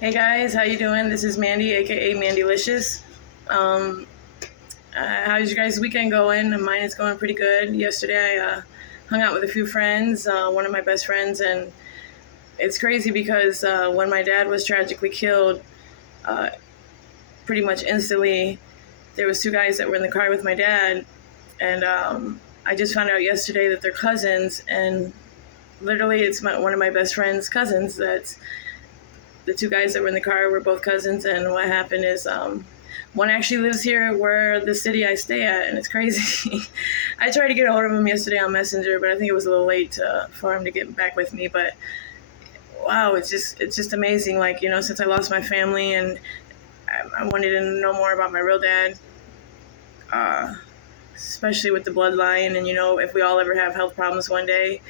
Hey guys, how you doing? This is Mandy, aka Mandylicious. Um, how's your guys' weekend going? Mine is going pretty good. Yesterday I hung out with a few friends, one of my best friends, and it's crazy because when my dad was tragically killed, uh, pretty much instantly, there was two guys that were in the car with my dad, and I just found out yesterday that they're cousins, and literally it's one of my best friend's cousins. That's the two guys that were in the car were both cousins, and what happened is one actually lives here where the city I stay at, and it's crazy. I tried to get a hold of him yesterday on Messenger, but I think it was a little late for him to get back with me. But wow, it's just amazing. Like, since I lost my family, and I wanted to know more about my real dad, uh, especially with the bloodline, and if we all ever have health problems one day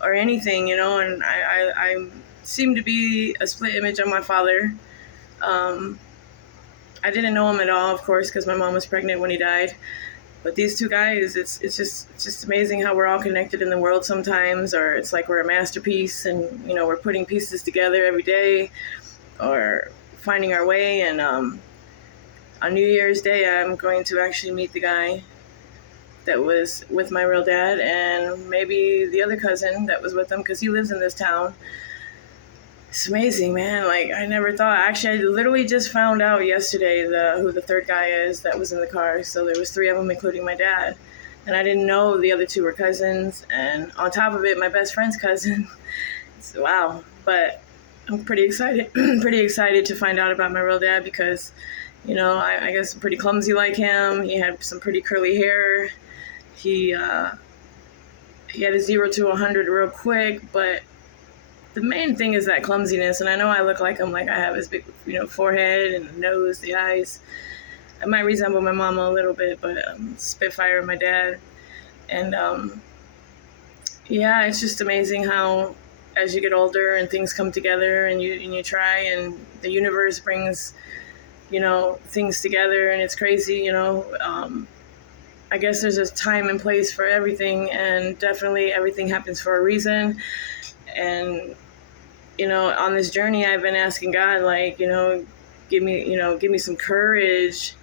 or anything, and I seem to be a split image of my father. Um, I didn't know him at all, of course, because my mom was pregnant when he died. But these two guys, it's just amazing how we're all connected in the world sometimes, or it's like we're a masterpiece, and we're putting pieces together every day, or finding our way. And on New Year's Day, I'm going to actually meet the guy that was with my real dad, and maybe the other cousin that was with him, because he lives in this town. It's amazing, man. Like, I never thought. Actually, I literally just found out yesterday who the third guy is that was in the car. So there was three of them, including my dad, and I didn't know the other two were cousins. And on top of it, my best friend's cousin. Wow. But I'm pretty excited. Pretty excited to find out about my real dad because, I guess I'm pretty clumsy like him. He had some pretty curly hair. He had a 0 to 100 real quick, but the main thing is that clumsiness, and I know I look like him, like I have his big, forehead and the nose, the eyes. I might resemble my mama a little bit, but Spitfire, my dad. And yeah, it's just amazing how, as you get older and things come together, and you try, and the universe brings, things together, and it's crazy. I guess there's a time and place for everything, and definitely everything happens for a reason. And on this journey, I've been asking God, like, give me some courage.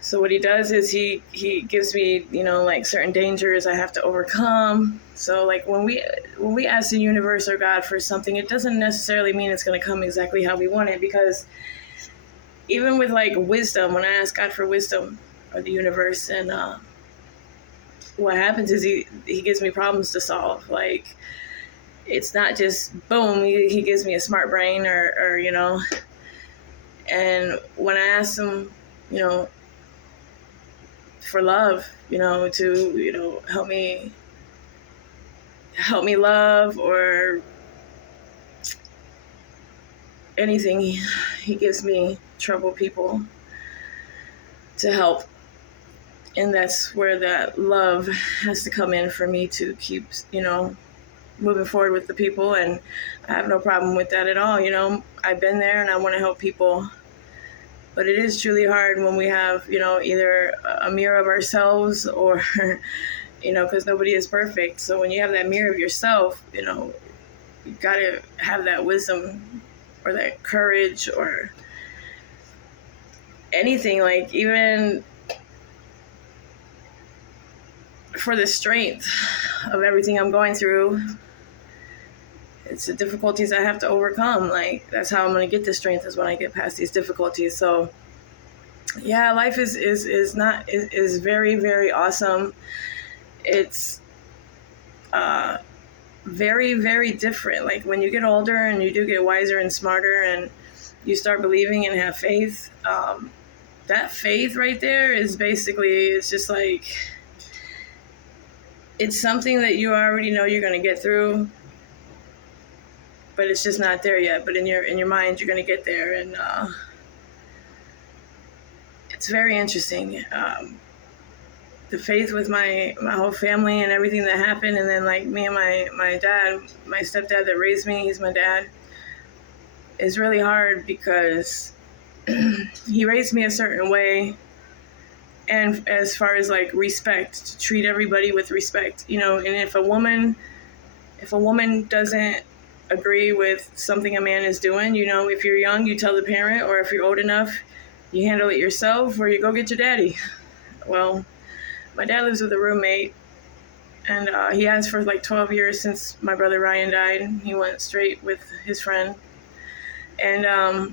So what he does is he gives me, like certain dangers I have to overcome. So like when we ask the universe or God for something, it doesn't necessarily mean it's going to come exactly how we want it, because even with like wisdom, when I ask God for wisdom or the universe, and what happens is he gives me problems to solve. Like, it's not just boom, he gives me a smart brain or and when I ask him, for love, to help me love or anything, he gives me troubled people to help. And that's where that love has to come in for me to keep, moving forward with the people. And I have no problem with that at all. I've been there and I want to help people. But it is truly hard when we have, either a mirror of ourselves or, because nobody is perfect. So when you have that mirror of yourself, you got to have that wisdom or that courage or anything, like even for the strength of everything I'm going through. It's the difficulties I have to overcome. Like, that's how I'm going to get the strength, is when I get past these difficulties. So yeah, life is very, very awesome. It's very, very different. Like, when you get older and you do get wiser and smarter and you start believing and have faith, that faith right there is basically, it's just like, it's something that you already know you're going to get through, but it's just not there yet. But in your mind, you're going to get there. And it's very interesting. The faith with my whole family and everything that happened. And then like me and my dad, my stepdad that raised me, he's my dad, is really hard because he raised me a certain way. And as far as like respect, to treat everybody with respect, and if a woman doesn't agree with something a man is doing. You know, if you're young, you tell the parent, or if you're old enough, you handle it yourself, or you go get your daddy. Well, my dad lives with a roommate, and he has for like 12 years since my brother Ryan died. He went straight with his friend. And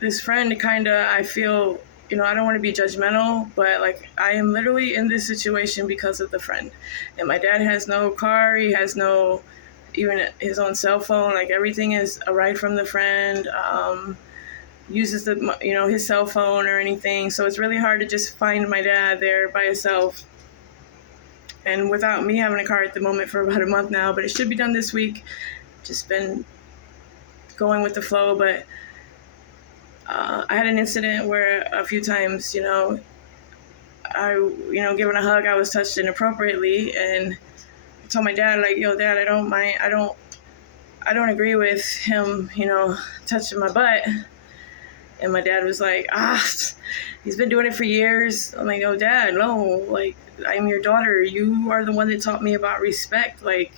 this friend kind of, I feel, you know, I don't want to be judgmental, but like I am literally in this situation because of the friend. And my dad has no car, he has no, even his own cell phone, like everything is a ride from the friend, uses the, you know, his cell phone or anything. So it's really hard to just find my dad there by himself. And without me having a car at the moment for about a month now, but it should be done this week. Just been going with the flow, but I had an incident where a few times, you know, given a hug, I was touched inappropriately, and I told my dad, like, yo, Dad, I don't agree with him, you know, touching my butt. And my dad was like, he's been doing it for years. I'm like, oh, Dad, no, like, I'm your daughter. You are the one that taught me about respect. Like,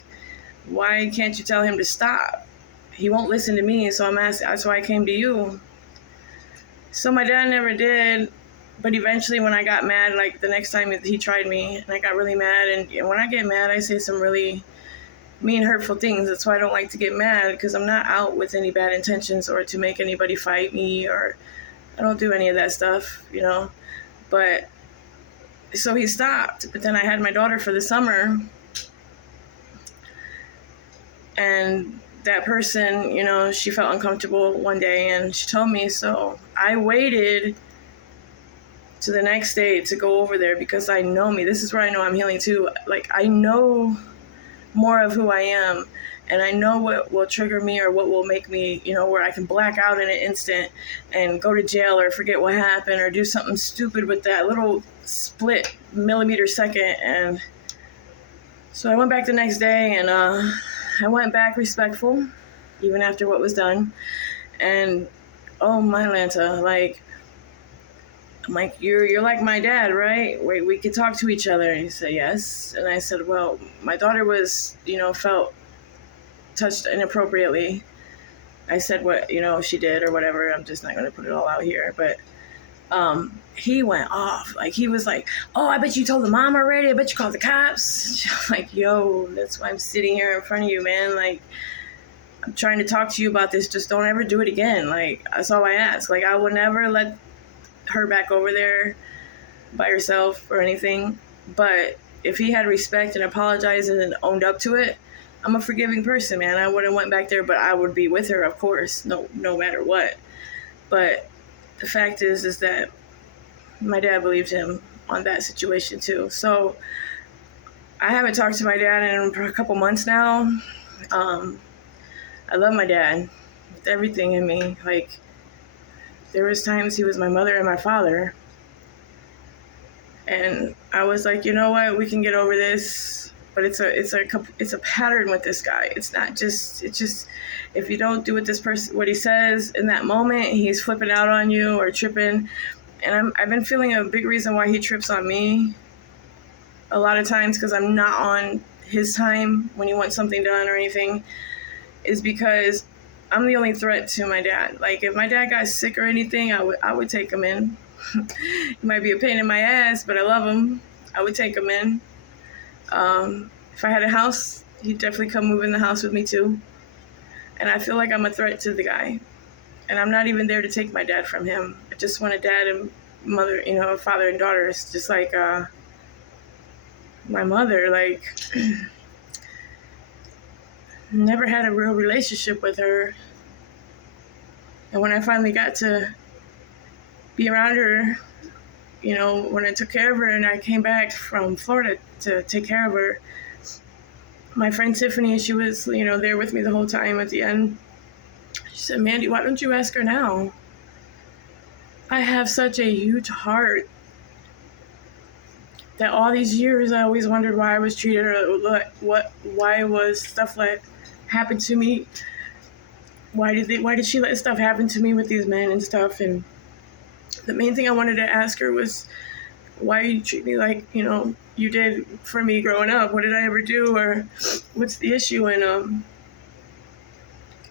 why can't you tell him to stop? He won't listen to me, so I'm asking. That's why I came to you. So my dad never did, but eventually when I got mad, like the next time he tried me, and I got really mad, and when I get mad, I say some really mean, hurtful things. That's why I don't like to get mad, because I'm not out with any bad intentions or to make anybody fight me, or I don't do any of that stuff, you know. But so he stopped, but then I had my daughter for the summer, and that person, you know, she felt uncomfortable one day and she told me, so I waited to the next day to go over there because I know me. This is where I know I'm healing too. Like, I know more of who I am, and I know what will trigger me or what will make me, you know, where I can black out in an instant and go to jail or forget what happened or do something stupid with that little split millimeter second. And so I went back the next day, and I went back respectful, even after what was done. And oh my Lanta, like, I'm like, you're like my dad, right? We could talk to each other. And he said, yes. And I said, well, my daughter was, you know, felt touched inappropriately. I said what, you know, she did or whatever. I'm just not going to put it all out here. But he went off. Like, he was like, oh, I bet you told the mom already. I bet you called the cops. Like, yo, that's why I'm sitting here in front of you, man. Like, I'm trying to talk to you about this. Just don't ever do it again. Like, that's all I ask. Like, I would never let her back over there by herself or anything. But if he had respect and apologized and owned up to it, I'm a forgiving person, man. I wouldn't went back there, but I would be with her, of course, no matter what. But the fact is that my dad believed him on that situation too. So I haven't talked to my dad in a couple months now. I love my dad with everything in me. Like, there was times he was my mother and my father. And I was like, you know what, we can get over this. But it's a pattern with this guy. It's just if you don't do what he says in that moment, he's flipping out on you or tripping. And I've been feeling a big reason why he trips on me a lot of times, because I'm not on his time when he wants something done or anything, is because I'm the only threat to my dad. Like, if my dad got sick or anything, I would take him in. He might be a pain in my ass, but I love him. I would take him in. If I had a house, he'd definitely come move in the house with me too. And I feel like I'm a threat to the guy. And I'm not even there to take my dad from him. I just want a dad and mother, you know, father and daughters, just like my mother. Like, never had a real relationship with her. And when I finally got to be around her, you know, when I took care of her and I came back from Florida to take care of her, my friend Tiffany, she was, you know, there with me the whole time at the end. She said, Mandy, why don't you ask her now? I have such a huge heart that all these years I always wondered why I was treated, or why was stuff like happened to me? Why did she let stuff happen to me with these men and stuff? And the main thing I wanted to ask her was, why you treat me like, you know, you did for me growing up? What did I ever do, or what's the issue? And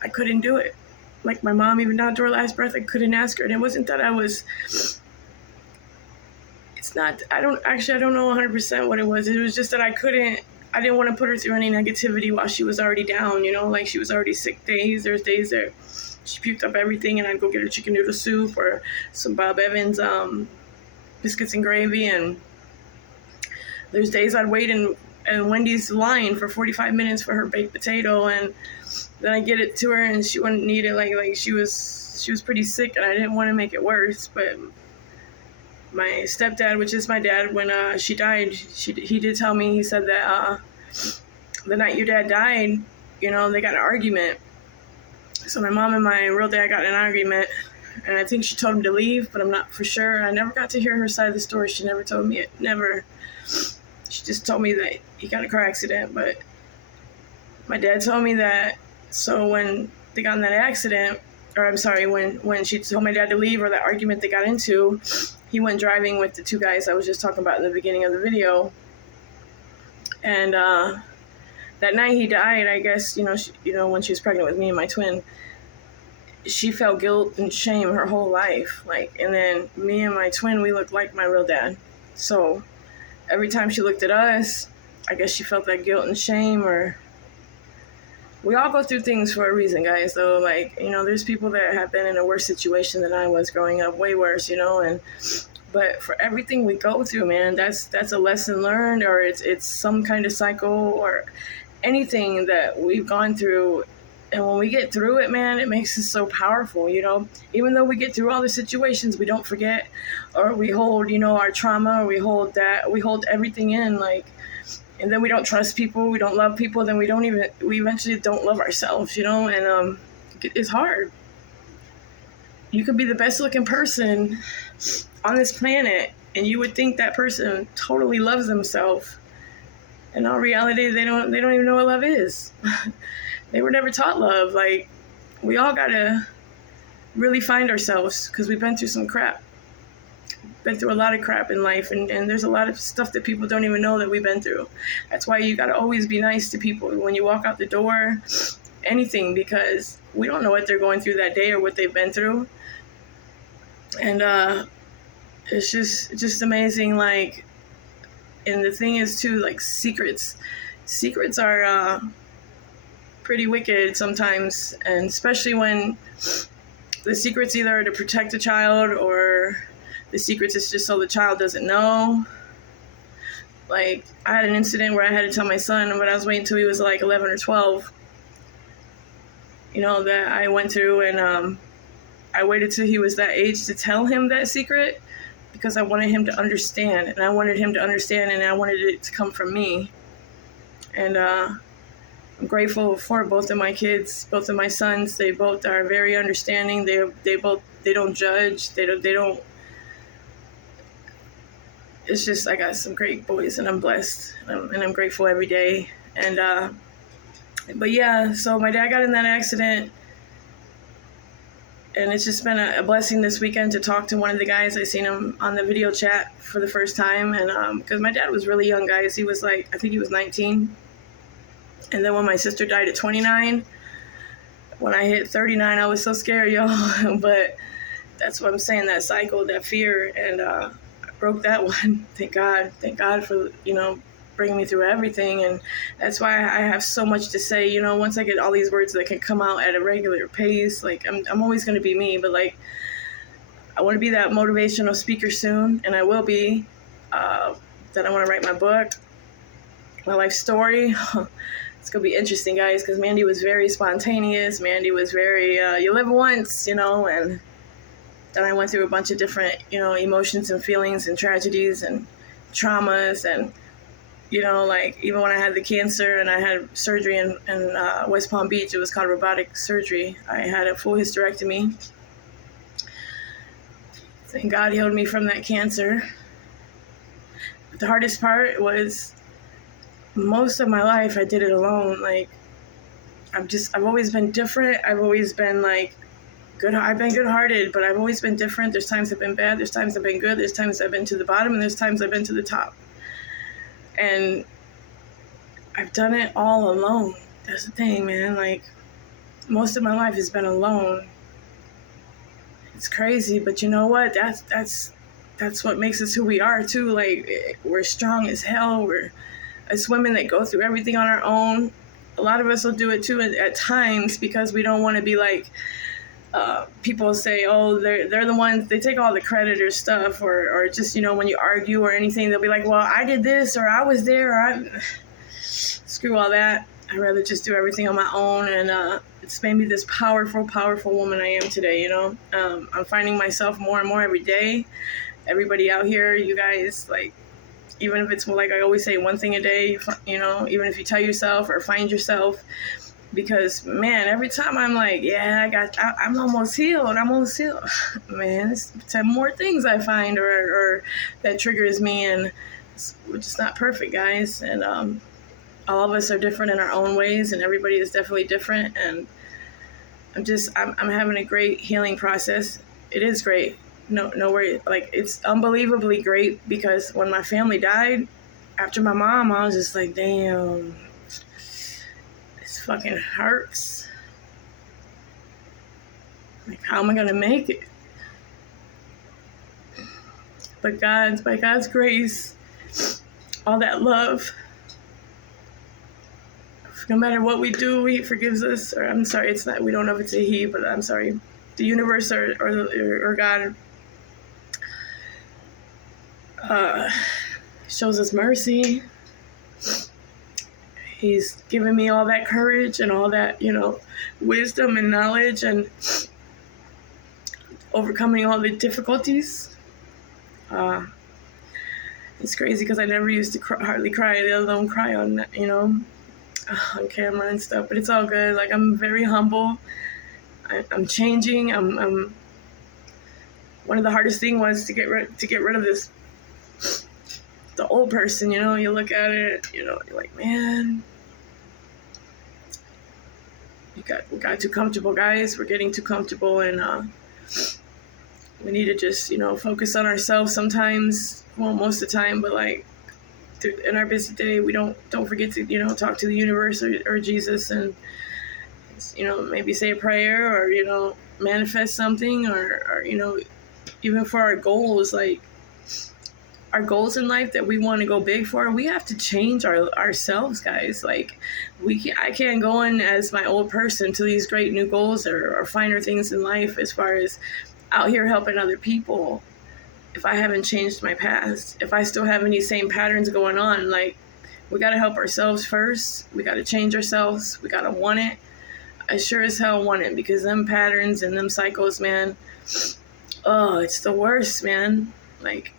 I couldn't do it. Like my mom, even down to her last breath, I couldn't ask her. And it wasn't that it's not, I don't know 100% what it was. It was just that I didn't want to put her through any negativity while she was already down, like she was already sick days. There's days that she puked up everything and I'd go get her chicken noodle soup or some Bob Evans biscuits and gravy. And there's days I'd wait in Wendy's line for 45 minutes for her baked potato, and then I get it to her and she wouldn't need it. Like she was pretty sick and I didn't want to make it worse. But my stepdad, which is my dad, when she died, he did tell me, he said that the night your dad died, they got in an argument. So my mom and my real dad got in an argument, and I think she told him to leave, but I'm not for sure. I never got to hear her side of the story. She never told me it. Never. She just told me that he got in a car accident. But my dad told me that, so when they got in that accident, or I'm sorry, when she told my dad to leave, or that argument they got into, he went driving with the two guys I was just talking about in the beginning of the video. And that night he died, I guess, when she was pregnant with me and my twin, she felt guilt and shame her whole life. And then me and my twin, we looked like my real dad. So every time she looked at us, I guess she felt that guilt and shame. Or we all go through things for a reason, guys, though. There's people that have been in a worse situation than I was growing up, way worse, but for everything we go through, man, that's a lesson learned, or it's some kind of cycle or anything that we've gone through. And when we get through it, man, it makes us so powerful, Even though we get through all the situations, we don't forget, or we hold, our trauma, or we hold everything in, and then we don't trust people, we don't love people, then we eventually don't love ourselves, and it's hard. You could be the best looking person on this planet, and you would think that person totally loves themselves. In all reality, they don't even know what love is. They were never taught love. We all gotta really find ourselves, because we've been through some crap. Been through a lot of crap in life, and there's a lot of stuff that people don't even know that we've been through. That's why you gotta always be nice to people when you walk out the door, anything, because we don't know what they're going through that day or what they've been through. And it's just amazing. And the thing is too, secrets are pretty wicked sometimes, and especially when the secret's either to protect the child, or the secrets is just so the child doesn't know. I had an incident where I had to tell my son, but I was waiting until he was 11 or 12, that I went through, and I waited till he was that age to tell him that secret, because I wanted him to understand, and I wanted it to come from me. And I'm grateful for both of my kids, both of my sons. They both are very understanding. They don't judge. They don't. It's just, I got some great boys, and I'm blessed, and I'm grateful every day. And but yeah, so my dad got in that accident, and it's just been a blessing this weekend to talk to one of the guys. I seen him on the video chat for the first time, and because my dad was really young, guys. He was I think he was 19. And then when my sister died at 29, when I hit 39, I was so scared, y'all. But that's what I'm saying, that cycle, that fear, and I broke that one. Thank God for, bringing me through everything. And that's why I have so much to say, once I get all these words that can come out at a regular pace. I'm always going to be me, but I want to be that motivational speaker soon, and I will be. Then I want to write my book, my life story. It's going to be interesting, guys, because Mandy was very spontaneous. Mandy was very, you live once, and then I went through a bunch of different, emotions and feelings and tragedies and traumas. And, even when I had the cancer and I had surgery in West Palm Beach, it was called robotic surgery. I had a full hysterectomy. Thank God he healed me from that cancer. But the hardest part was, most of my life I did it alone. I've always been different. I've always been good. I've been good-hearted, but I've always been different. There's times I've been bad. There's times I've been good. There's times I've been to the bottom, and there's times I've been to the top. And I've done it all alone. That's the thing, man. most of my life has been alone. It's crazy, but you know what? That's what makes us who we are too. Like, we're strong as hell. We're as women that go through everything on our own. A lot of us will do it too at times because we don't want to be like, people say, oh, they're the ones, they take all the credit or stuff, or just, when you argue or anything, they'll be like, well, I did this, or I was there, or screw all that. I'd rather just do everything on my own, and it's made me this powerful, powerful woman I am today, I'm finding myself more and more every day. Everybody out here, you guys, like, even if it's like I always say, one thing a day, even if you tell yourself or find yourself, because, man, every time I'm like, yeah, I'm almost healed. Man, it's 10 more things I find or that triggers me, and we're just not perfect, guys. And all of us are different in our own ways, and everybody is definitely different. And I'm having a great healing process. It is great. No worry. Like, it's unbelievably great, because when my family died, after my mom, I was just like, damn, fucking hurts. Like, how am I gonna make it? But by God's grace, all that love, no matter what we do, He forgives us. Or I'm sorry, it's not. We don't know if it's a He, but I'm sorry, the universe or God shows us mercy. He's given me all that courage and all that, wisdom and knowledge, and overcoming all the difficulties. It's crazy because I never used to hardly cry, let alone cry on, on camera and stuff. But it's all good. Like, I'm very humble. I'm changing. I'm. One of the hardest things was to get rid of this. The old person, you look at it, you're like, man. We got too comfortable, guys. We're getting too comfortable, and we need to just, focus on ourselves sometimes. Well, most of the time, but like in our busy day, we don't forget to, talk to the universe or Jesus, and maybe say a prayer, or manifest something, or even for our goals, like our goals in life that we want to go big for, we have to change ourselves, guys. Like, I can't go in as my old person to these great new goals or finer things in life, as far as out here helping other people, if I haven't changed my past, if I still have any same patterns going on. Like, we got to help ourselves first. We got to change ourselves. We got to want it. I sure as hell want it, because them patterns and them cycles, man, oh, it's the worst, man. Like,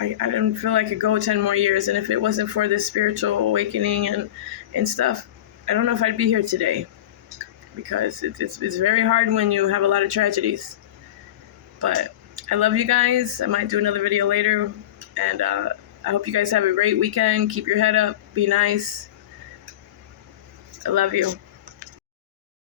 I didn't feel I could go 10 more years, and if it wasn't for this spiritual awakening and stuff, I don't know if I'd be here today, because it's very hard when you have a lot of tragedies. But I love you guys. I might do another video later, and I hope you guys have a great weekend. Keep your head up. Be nice. I love you.